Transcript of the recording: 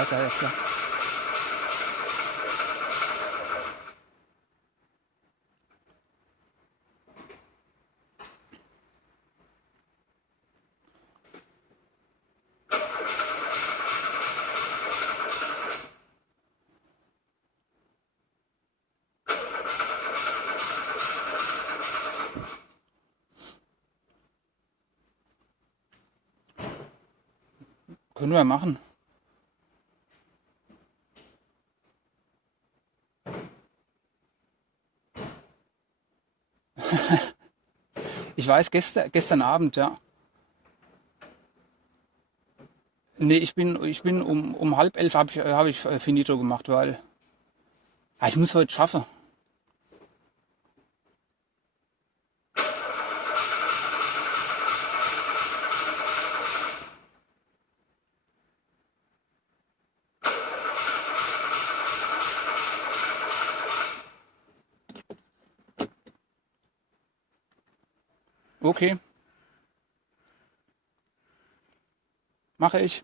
Wasser jetzt. Ja. Können wir machen. Ich weiß, gestern Abend, ja. Nee, ich bin um halb 11 hab ich Finito gemacht, weil ich muss heute schaffen. Okay, mache ich.